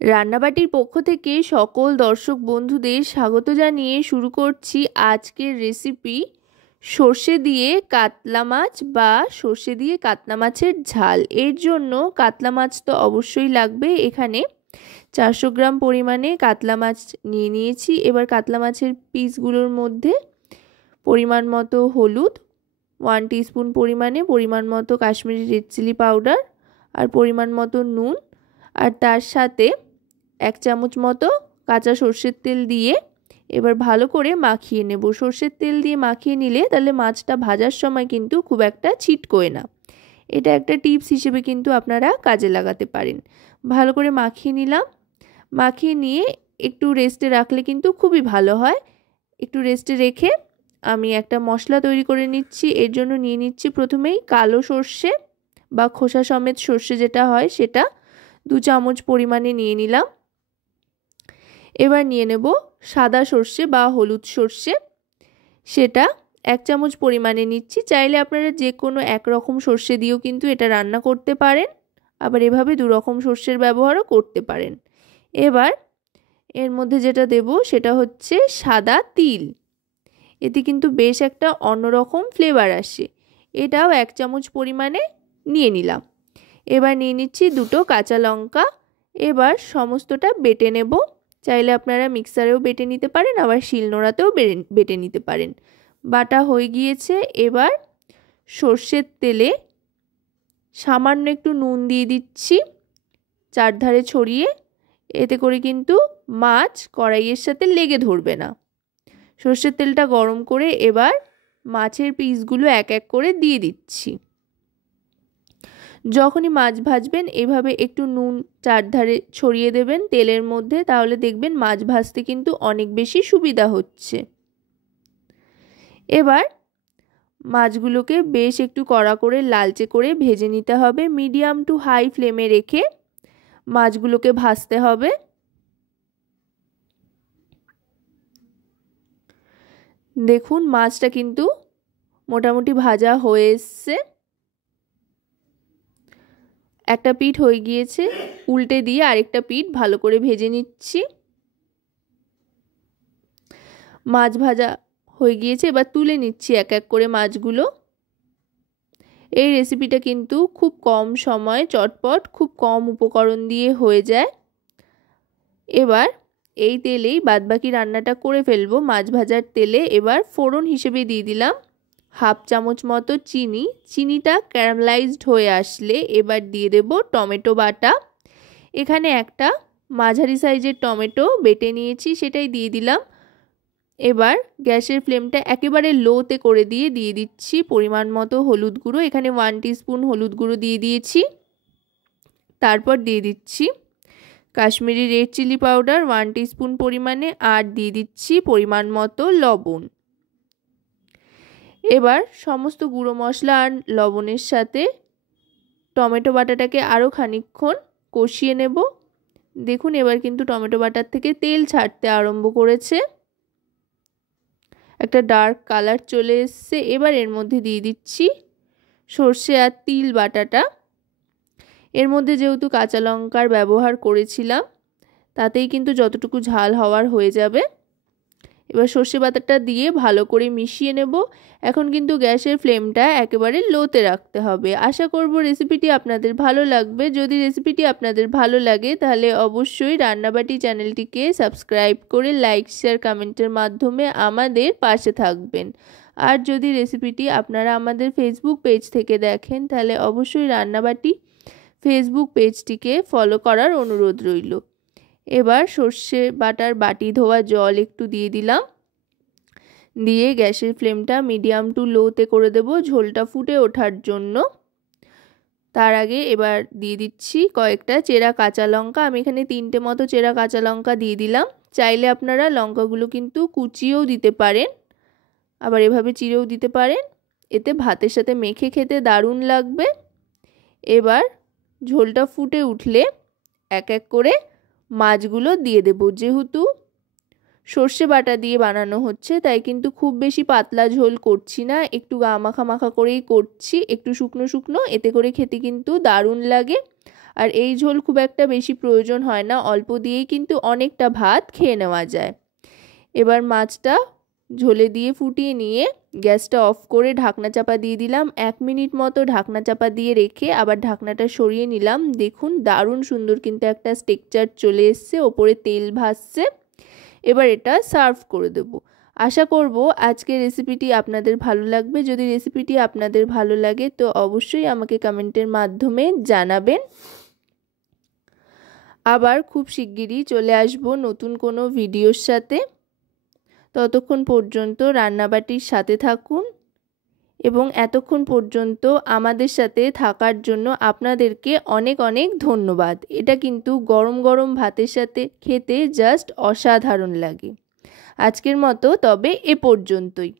রান্নাবাটির পক্ষ থেকে সকল দর্শক বন্ধুদের স্বাগত জানিয়ে শুরু করছি আজকের রেসিপি সর্ষে দিয়ে কাতলা মাছ বা সর্ষে দিয়ে কাতলা মাছের ঝাল। এর জন্য কাতলা মাছ তো অবশ্যই লাগবে। এখানে 400 গ্রাম পরিমাণে কাতলা মাছ নিয়ে নিয়েছি। এবার কাতলা মাছের পিসগুলোর মধ্যে পরিমাণ মতো হলুদ, 1 টিস্পুন পরিমাণ মতো কাশ্মীরি রেড চিলি পাউডার, আর পরিমাণ মতো নুন, আর তার সাথে 1 চামচ মতো কাঁচা সর্ষের তেল দিয়ে এবার ভালো করে মাখিয়ে নেব। সর্ষের তেল দিয়ে মাখিয়ে নিলে তাহলে মাছটা ভাজার সময় কিন্তু খুব একটা ছিটকোয় না। এটা একটা টিপস হিসেবে কিন্তু আপনারা কাজে লাগাতে পারেন। ভালো করে মাখিয়ে নিলাম। মাখিয়ে নিয়ে একটু রেস্টে রাখলে কিন্তু খুবই ভালো হয়। একটু রেস্টে রেখে আমি একটা মশলা তৈরি করে নিচ্ছি। এর জন্য নিয়ে নিচ্ছি প্রথমেই কালো সর্ষে বা খোসা সমেত সর্ষে যেটা হয় সেটা 2 চামচ পরিমাণে নিয়ে নিলাম। এবার নিয়ে নেব সাদা সর্ষে বা হলুদ সর্ষে, সেটা 1 চামচ পরিমাণে নিচ্ছি। চাইলে আপনারা যে কোনো একরকম সর্ষে দিয়েও কিন্তু এটা রান্না করতে পারেন, আবার এভাবে 2 রকম সর্ষের ব্যবহারও করতে পারেন। এবার এর মধ্যে যেটা দেব সেটা হচ্ছে সাদা তিল। এতে কিন্তু বেশ একটা অন্যরকম ফ্লেভার আসে। এটাও 1 চামচ পরিমাণে নিয়ে নিলাম। এবার নিয়ে নিচ্ছি 2টো কাঁচা লঙ্কা। এবার সমস্তটা বেটে নেব। চাইলে আপনারা মিক্সারেও বেটে নিতে পারেন, আবার শিলনোড়াতেও বেটে নিতে পারেন। বাটা হয়ে গিয়েছে। এবার সর্ষের তেলে সামান্য একটু নুন দিয়ে দিচ্ছি চারধারে ছড়িয়ে। এতে করে কিন্তু মাছ কড়াইয়ের সাথে লেগে ধরবে না। সর্ষের তেলটা গরম করে এবার মাছের পিসগুলো এক এক করে দিয়ে দিচ্ছি। যখনই মাছ ভাজবেন এভাবে একটু নুন চারধারে ছড়িয়ে দেবেন তেলের মধ্যে, তাহলে দেখবেন মাছ ভাজতে কিন্তু অনেক বেশি সুবিধা হচ্ছে। এবার মাছগুলোকে বেশ একটু কড়া করে লালচে করে ভেজে নিতে হবে। মিডিয়াম টু হাই ফ্লেমে রেখে মাছগুলোকে ভাজতে হবে। দেখুন মাছটা কিন্তু মোটামুটি ভাজা হয়ে এসছে। একটা পিঠ হয়ে গিয়েছে, উল্টে দিয়ে আরেকটা পিঠ ভালো করে ভেজে নিচ্ছি। মাছ ভাজা হয়ে গিয়েছে, এবার তুলে নিচ্ছি এক এক করে মাছগুলো। এই রেসিপিটা কিন্তু খুব কম সময়ে চটপট খুব কম উপকরণ দিয়ে হয়ে যায়। এবার এই তেলেই বাদবাকি রান্নাটা করে ফেলবো। মাছ ভাজার তেলে এবার ফোড়ন হিসেবে দিয়ে দিলাম 1/2 চামচ মতো চিনি। চিনিটা ক্যারামেলাইজড হয়ে আসলে এবার দিয়ে দেব টমেটো বাটা। এখানে একটা মাঝারি সাইজের টমেটো বেটে নিয়েছি, সেটাই দিয়ে দিলাম। এবার গ্যাসের ফ্লেমটা একেবারে লোতে করে দিয়ে দিচ্ছি পরিমাণ মতো হলুদ গুঁড়ো। এখানে 1 টিস্পুন হলুদ গুঁড়ো দিয়ে দিয়েছি। তারপর দিয়ে দিচ্ছি Kashmiri red chili powder 1 teaspoon পরিমাণে, আর দিয়ে দিচ্ছি পরিমাণ মতো লবণ। এবার সমস্ত গুঁড়ো মশলা আর লবণের সাথে টমেটো বাটাটাকে আরও খানিকক্ষণ কষিয়ে নেব। দেখুন এবার কিন্তু টমেটো বাটার থেকে তেল ছাড়তে আরম্ভ করেছে, একটা ডার্ক কালার চলে এসছে। এবার এর মধ্যে দিয়ে দিচ্ছি সর্ষে আর তিল বাটাটা। এর মধ্যে যেহেতু কাঁচা লঙ্কার ব্যবহার করেছিলাম তাতেই কিন্তু যতটুকু ঝাল হওয়ার হয়ে যাবে। এবার সর্ষে বাটাটা দিয়ে ভালো করে মিশিয়ে নেব। এখন কিন্তু গ্যাসের ফ্লেমটা একেবারে লোতে রাখতে হবে। আশা করব রেসিপিটি আপনাদের ভালো লাগবে। যদি রেসিপিটি আপনাদের ভালো লাগে তাহলে অবশ্যই রান্নাবাটি চ্যানেলটিকে সাবস্ক্রাইব করে লাইক শেয়ার কমেন্টের মাধ্যমে আমাদের পাশে থাকবেন। আর যদি রেসিপিটি আপনারা আমাদের ফেসবুক পেজ থেকে দেখেন তাহলে অবশ্যই রান্নাবাটি ফেসবুক পেজটিকে ফলো করার অনুরোধ রইল। এবার সর্ষে বাটার বাটি ধোয়া জল একটু দিয়ে দিলাম। দিয়ে গ্যাসের ফ্লেমটা মিডিয়াম টু লোতে করে দেব ঝোলটা ফুটে ওঠার জন্য। তার আগে এবার দিয়ে দিচ্ছি কয়েকটা চেরা কাঁচা লঙ্কা। আমি এখানে 3টে মতো চেরা কাঁচা লঙ্কা দিয়ে দিলাম। চাইলে আপনারা লঙ্কাগুলো কিন্তু কুচিয়েও দিতে পারেন, আবার এভাবে চিরেও দিতে পারেন। এতে ভাতের সাথে মেখে খেতে দারুণ লাগবে। এবার ঝোলটা ফুটে উঠলে এক এক করে মাছগুলো দিয়ে দেব। যেহেতু সর্ষে বাটা দিয়ে বানানো হচ্ছে তাই কিন্তু খুব বেশি পাতলা ঝোল করছি না, একটু গা মাখা মাখা করেই করছি, একটু শুকনো শুকনো। এতে করে খেতে কিন্তু দারুণ লাগে। আর এই ঝোল খুব একটা বেশি প্রয়োজন হয় না, অল্প দিয়েই কিন্তু অনেকটা ভাত খেয়ে নেওয়া যায়। এবার মাছটা ঝোলে দিয়ে ফুটিয়ে নিয়ে গ্যাসটা অফ করে ঢাকনা চাপা দিয়ে দিলাম। 1 মিনিট মতো ঢাকনা চাপা দিয়ে রেখে আবার ঢাকনাটা সরিয়ে নিলাম। দেখুন দারুণ সুন্দর কিন্তু একটা টেক্সচার চলে এসছে, ওপরে তেল ভাসছে। এবার এটা সার্ভ করে দেব। আশা করব আজকের রেসিপিটি আপনাদের ভালো লাগবে। যদি রেসিপিটি আপনাদের ভালো লাগে তো অবশ্যই আমাকে কমেন্টের মাধ্যমে জানাবেন। আবার খুব শিগগিরই চলে আসব নতুন কোনো ভিডিওর সাথে। ততক্ষণ পর্যন্ত রান্নাবাটির সাথে থাকুন এবং এতক্ষণ পর্যন্ত আমাদের সাথে থাকার জন্য আপনাদেরকে অনেক অনেক ধন্যবাদ। এটা কিন্তু গরম গরম ভাতের সাথে খেতে জাস্ট অসাধারণ লাগে। আজকের মতো তবে এ পর্যন্তই।